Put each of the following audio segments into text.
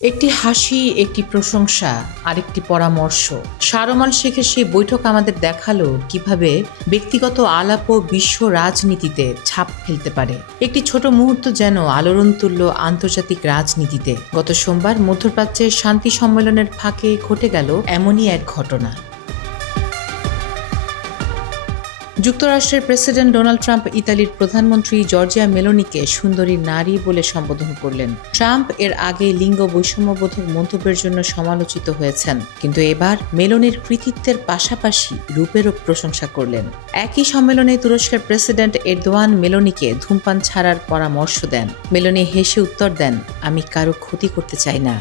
একটি হাসি, একটি প্রশংসা, আরেকটি পরামর্শ। সারমাল শেখের সেই বৈঠক আমাদের দেখালো কিভাবে ব্যক্তিগত আলাপ ও বিশ্ব রাজনীতিতে ছাপ ফেলতে পারে। একটি ছোট মুহূর্ত যেন আলোড়ন তুলল আন্তর্জাতিক রাজনীতিতে। গত সোমবার মধ্যপ্রাচ্যের শান্তি সম্মেলনের ফাঁকে ঘটে গেল এমনই এক ঘটনা। যুক্তরাষ্ট্রের প্রেসিডেন্ট ডোনাল্ড ট্রাম্প ইতালির প্রধানমন্ত্রী জর্জিয়া মেলোনিকে সুন্দরী নারী বলে সম্বোধন করলেন। ট্রাম্প এর আগে লিঙ্গ বৈষম্যবোধক মন্তব্যের জন্য সমালোচিত হয়েছেন, কিন্তু এবার মেলোনির কৃতিত্বের পাশাপাশি রূপেরও প্রশংসা করলেন। একই সম্মেলনে তুরস্কের প্রেসিডেন্ট এরদোয়ান মেলোনিকে ধূমপান ছাড়ার পরামর্শ দেন। মেলোনি হেসে উত্তর দেন, আমি কারো ক্ষতি করতে চাই না।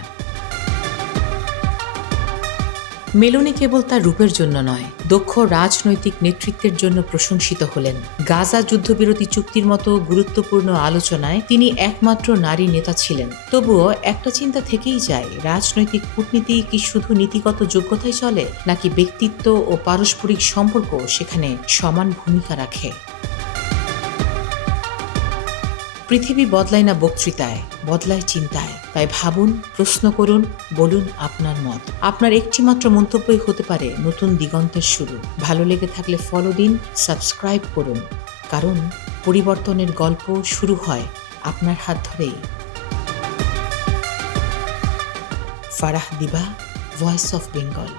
মেলোনি কেবল তার রূপের জন্য নয়, দক্ষ রাজনৈতিক নেতৃত্বের জন্য প্রশংসিত হলেন। গাজা যুদ্ধবিরতি চুক্তির মতো গুরুত্বপূর্ণ আলোচনায় তিনি একমাত্র নারী নেতা ছিলেন। তবুও একটা চিন্তা থেকেই যায়, রাজনৈতিক কূটনীতি কি শুধু নীতিগত যোগ্যতায় চলে, নাকি ব্যক্তিত্ব ও পারস্পরিক সম্পর্ক সেখানে সমান ভূমিকা রাখে? পৃথিবী বদলায় না বক্তৃতায়, বদলায় চিন্তায়। তাই ভাবুন, প্রশ্ন করুন, বলুন আপনার মত। আপনার একটিমাত্র মন্তব্যই হতে পারে নতুন দিগন্তের শুরু। ভালো লেগে থাকলে ফলো দিন, সাবস্ক্রাইব করুন, কারণ পরিবর্তনের গল্প শুরু হয় আপনার হাত ধরেই। ফারাহ দিবা, ভয়েস অফ বেঙ্গল।